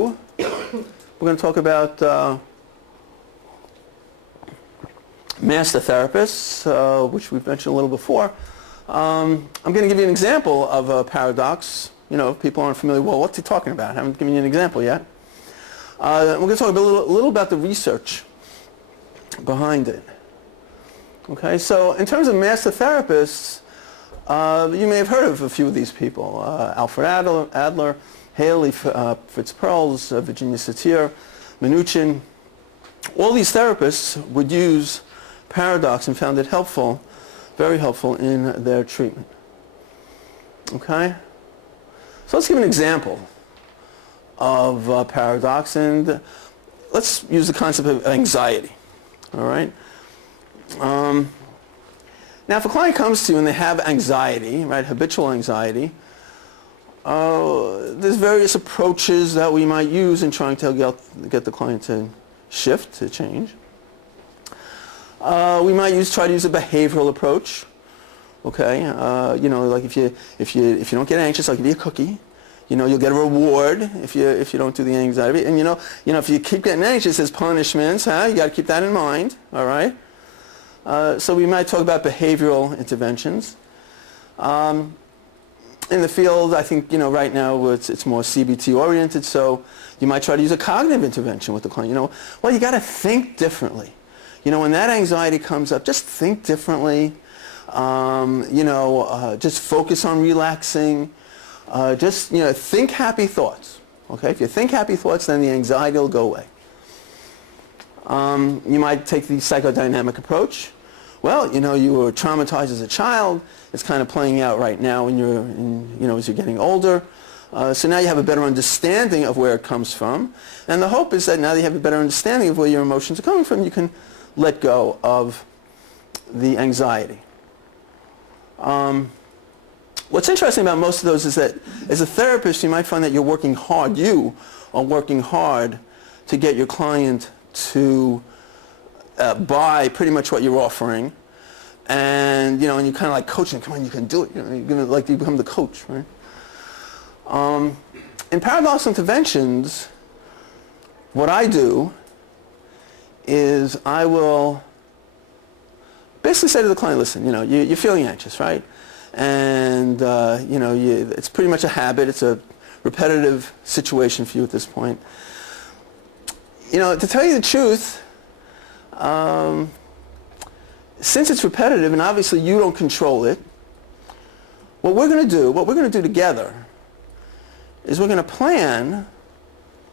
we're going to talk about master therapists, which we've mentioned a little before. I'm going to give you an example of a paradox. You know, if people aren't familiar, well, what's he talking about? I haven't given you an example yet. We're going to talk a little about the research behind it. Okay, so in terms of master therapists, you may have heard of a few of these people. Alfred Adler, Haley Fitzperls, Virginia Satir, Minuchin. All these therapists would use paradox and found it helpful, very helpful in their treatment. Okay? So let's give an example of paradox, and let's use the concept of anxiety. All right? Now, if a client comes to you and they have anxiety, right, habitual anxiety, there's various approaches that we might use in trying to get the client to shift, to change. We might try to use a behavioral approach. Okay, you know, like if you don't get anxious, I'll give you a cookie. You know, you'll get a reward if you don't do the anxiety. And you know, if you keep getting anxious, there's punishments. You got to keep that in mind. All right. So we might talk about behavioral interventions. In the field, I think, you know, right now it's more CBT oriented, so you might try to use a cognitive intervention with the client. You know, well, you got to think differently. You know, when that anxiety comes up, just think differently. You know, just focus on relaxing. Just, you know, think happy thoughts. Okay, if you think happy thoughts, then the anxiety will go away. You might take the psychodynamic approach. Well, you know, you were traumatized as a child. It's kind of playing out right now when you know, as you're getting older. So now you have a better understanding of where it comes from. And the hope is that now that you have a better understanding of where your emotions are coming from, you can let go of the anxiety. What's interesting about most of those is that as a therapist, you might find that you're working hard. You are working hard to get your client to buy pretty much what you're offering, and you know, and you kind of like coaching. Come on, you can do it. You know, you're gonna like you become the coach, right? In paradoxical interventions, what I do is I will basically say to the client, listen, you know, you're feeling anxious, right? And you know, it's pretty much a habit. It's a repetitive situation for you at this point. You know, to tell you the truth, since it's repetitive and obviously you don't control it, what we're going to do together is we're going to plan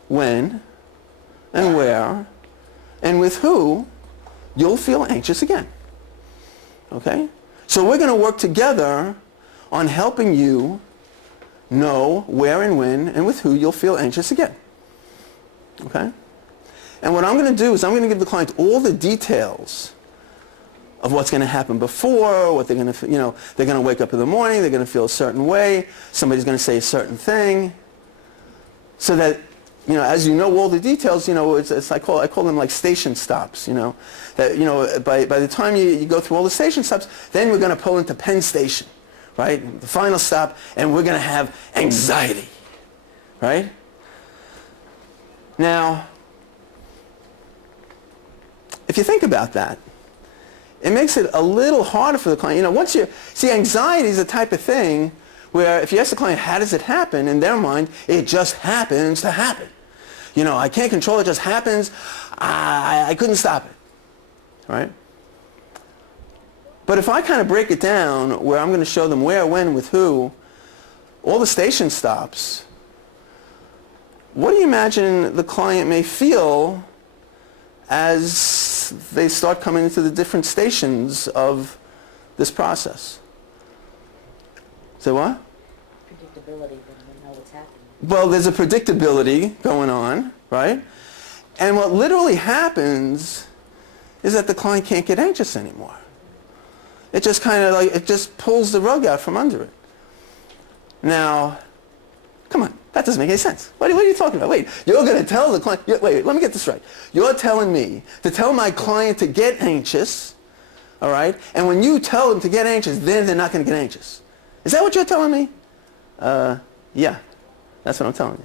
when and where and with who you'll feel anxious again. Okay? So we're going to work together on helping you know where and when and with who you'll feel anxious again. Okay? And what I'm going to do is I'm going to give the client all the details of what's going to happen before, what they're going to, you know, they're going to wake up in the morning, they're going to feel a certain way, somebody's going to say a certain thing, so that, you know, as you know all the details, you know, I call them like station stops, you know, that, you know, by the time you go through all the station stops, then we're going to pull into Penn Station, right, the final stop, and we're going to have anxiety, right? Now, if you think about that, it makes it a little harder for the client. You know, once you see, anxiety is the type of thing where if you ask the client, how does it happen? In their mind, it just happens to happen. You know, I can't control it, it just happens. I couldn't stop it, right? But if I kind of break it down where I'm going to show them where, when, with who, all the station stops, what do you imagine the client may feel as they start coming into the different stations of this process? Say what? Predictability, when we know what's happening. Well, there's a predictability going on, right? And what literally happens is that the client can't get anxious anymore. It just kind of like, it just pulls the rug out from under it. Now, come on. That doesn't make any sense. What are you talking about? Wait, you're going to tell the client, wait, let me get this right. You're telling me to tell my client to get anxious, all right? And when you tell them to get anxious, then they're not going to get anxious. Is that what you're telling me? Yeah, that's what I'm telling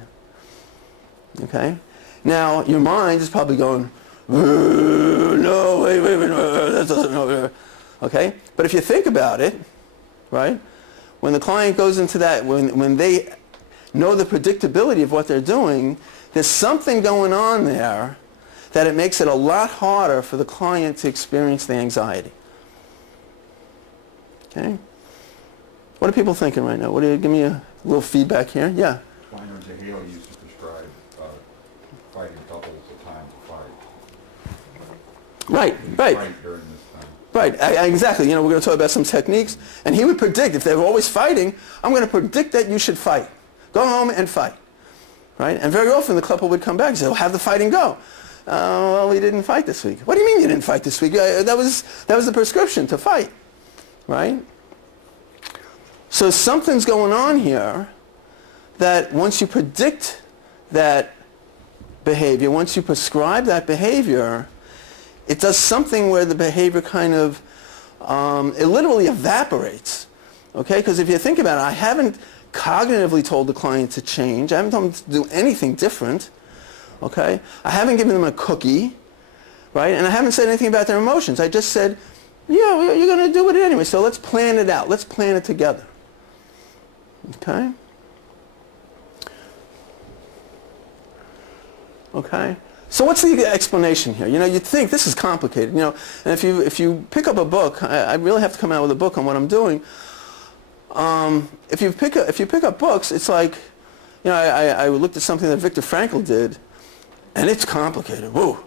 Okay? Now, your mind is probably going, no, wait, that doesn't know. Okay? But if you think about it, right, when the client goes into that, when they know the predictability of what they're doing, there's something going on there that it makes it a lot harder for the client to experience the anxiety. Okay? What are people thinking right now? Give me a little feedback here. Yeah? Kleiner Hale used to prescribe fighting couples a time to fight. Right, right. Fight during this time. Right, exactly. We're going to talk about some techniques. And he would predict, if they were always fighting, I'm going to predict that you should fight. Go home and fight. Right? And very often the couple would come back and say, well, have the fighting go. Well, we didn't fight this week. What do you mean you didn't fight this week? That was the prescription, to fight. Right? So something's going on here that once you predict that behavior, once you prescribe that behavior, it does something where the behavior kind of, it literally evaporates. Okay? Because if you think about it, I haven't cognitively told the client to change. I haven't told them to do anything different. Okay? I haven't given them a cookie. Right? And I haven't said anything about their emotions. I just said, yeah, you're going to do it anyway, so let's plan it out. Let's plan it together. Okay? Okay? So what's the explanation here? You'd think this is complicated, and if you pick up a book, I really have to come out with a book on what I'm doing. If you pick up books, it's like, I looked at something that Viktor Frankl did, and it's complicated. Whoa.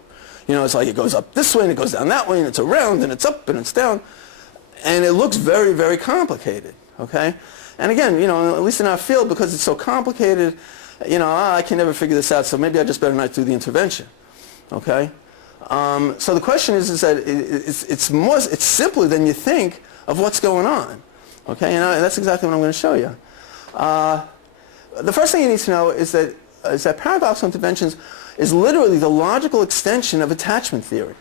It's like it goes up this way and it goes down that way and it's around and it's up and it's down. And it looks very, very complicated, okay? And again, at least in our field, because it's so complicated, I can never figure this out, so maybe I just better not do the intervention, okay? So the question is that it's simpler than you think of what's going on, okay? And that's exactly what I'm going to show you. The first thing you need to know is that paradoxical interventions is literally the logical extension of attachment theory.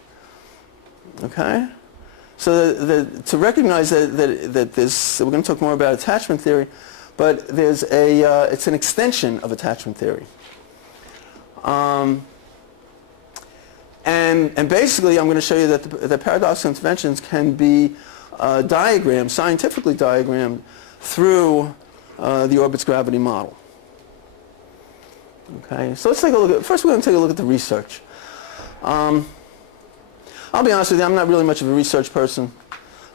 Okay? So to recognize that there's, we're going to talk more about attachment theory, but it's an extension of attachment theory. And basically I'm going to show you that paradoxical interventions can be scientifically diagrammed through the orbit's gravity model. Okay, so let's take a look first we're going to take a look at the research. I'll be honest with you, I'm not really much of a research person.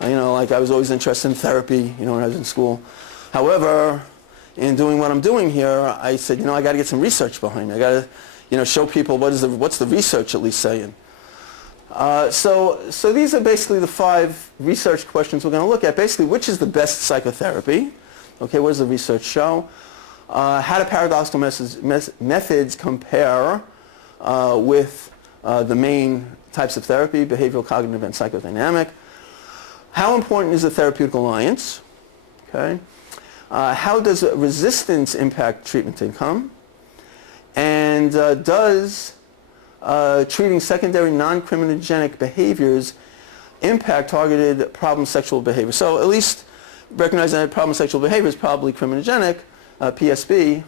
Like I was always interested in therapy, when I was in school. However, in doing what I'm doing here, I said, I got to get some research behind it. I got to, show people what's the research at least saying. So these are basically the 5 research questions we're going to look at. Basically, which is the best psychotherapy? Okay, what does the research show? How do paradoxical methods compare with the main types of therapy, behavioral, cognitive, and psychodynamic? How important is the therapeutic alliance? Okay. How does resistance impact treatment income? And does treating secondary non-criminogenic behaviors impact targeted problem sexual behavior? So at least recognize that problem sexual behavior is probably criminogenic, PSB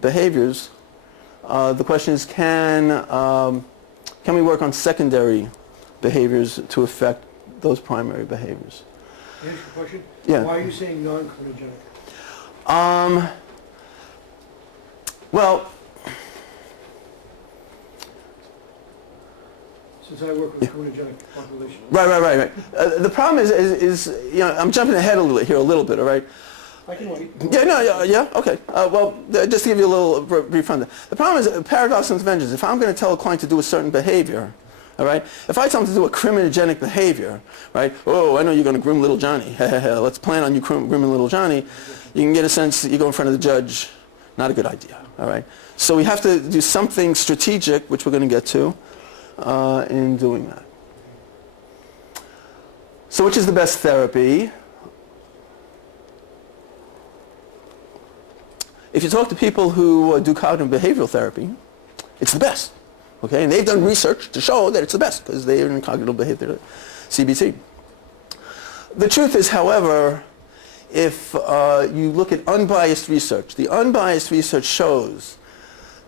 behaviors. The question is, can we work on secondary behaviors to affect those primary behaviors? Can I ask you a question? Yeah. Why are you saying non-criminogenic? Well, Since I work with criminogenic population. right. The problem is I'm jumping ahead a little bit, all right? I can wait. Yeah, okay. Well, just to give you a little brief rundown. The problem is paradoxical interventions. If I'm going to tell a client to do a certain behavior, all right, if I tell them to do a criminogenic behavior, right, oh, I know you're going to groom little Johnny. Let's plan on you grooming little Johnny. You can get a sense that you go in front of the judge. Not a good idea, all right? So we have to do something strategic, which we're going to get to, in doing that. So which is the best therapy? If you talk to people who do cognitive behavioral therapy, it's the best. Okay, and they've done research to show that it's the best because they are in cognitive behavioral CBT. The truth is, however, if you look at unbiased research, the unbiased research shows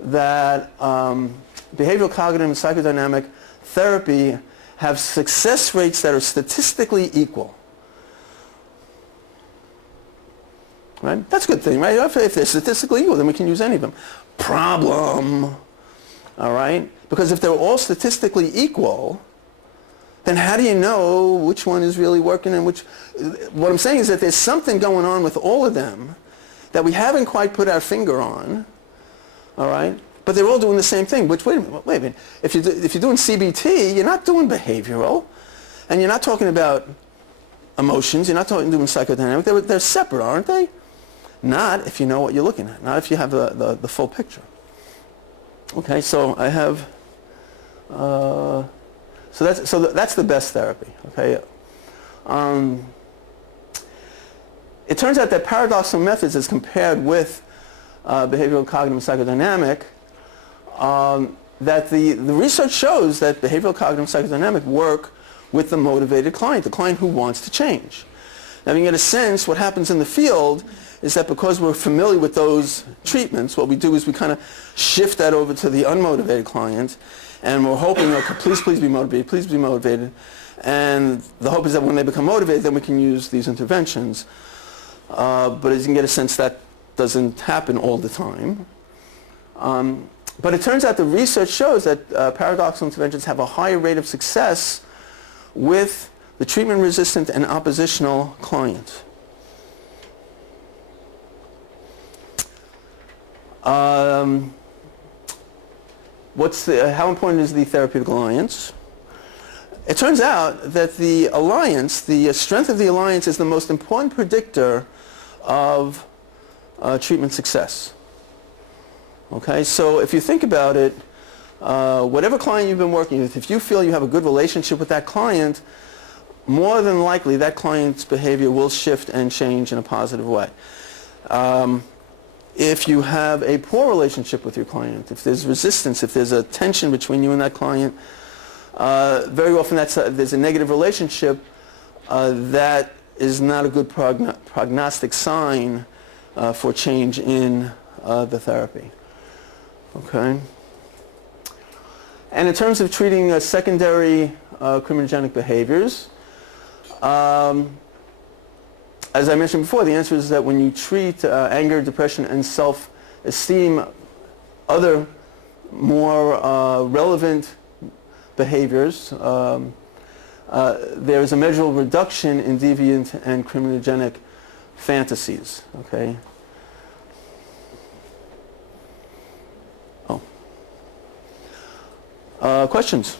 that behavioral cognitive and psychodynamic therapy have success rates that are statistically equal. Right? That's a good thing, right? If they're statistically equal, then we can use any of them. Problem, all right? Because if they're all statistically equal, then how do you know which one is really working and which... What I'm saying is that there's something going on with all of them that we haven't quite put our finger on, all right? But they're all doing the same thing, which, wait a minute. If you're doing CBT, you're not doing behavioral, and you're not talking about emotions, you're not doing psychodynamic. They're separate, aren't they? Not if you know what you're looking at, not if you have the full picture. Okay, so I have... So that's the best therapy, okay? It turns out that paradoxical methods as compared with behavioral cognitive psychodynamic, that the research shows that behavioral cognitive psychodynamic work with the motivated client, the client who wants to change. Now, you get a sense what happens in the field is that because we're familiar with those treatments, what we do is we kind of shift that over to the unmotivated client, and we're hoping, okay, please be motivated, please be motivated. And the hope is that when they become motivated, then we can use these interventions. But as you can get a sense, that doesn't happen all the time. But it turns out the research shows that paradoxical interventions have a higher rate of success with the treatment-resistant and oppositional client. How important is the therapeutic alliance? It turns out that the alliance, the strength of the alliance, is the most important predictor of treatment success. Okay, so if you think about it, whatever client you've been working with, if you feel you have a good relationship with that client, more than likely that client's behavior will shift and change in a positive way. If you have a poor relationship with your client, if there's resistance, if there's a tension between you and that client, very often there's a negative relationship that is not a good prognostic sign for change in the therapy. Okay? And in terms of treating secondary criminogenic behaviors, as I mentioned before, the answer is that when you treat anger, depression, and self-esteem, other more relevant behaviors, there is a measurable reduction in deviant and criminogenic fantasies. Okay. Questions?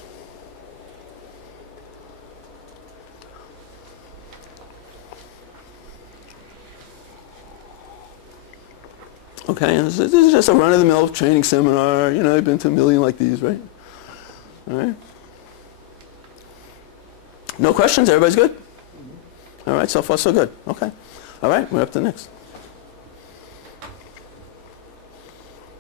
Okay, this is just a run-of-the-mill training seminar. You know, I've been to a million like these, right? All right. No questions? Everybody's good? All right, so far so good. Okay. All right, we're up to the next.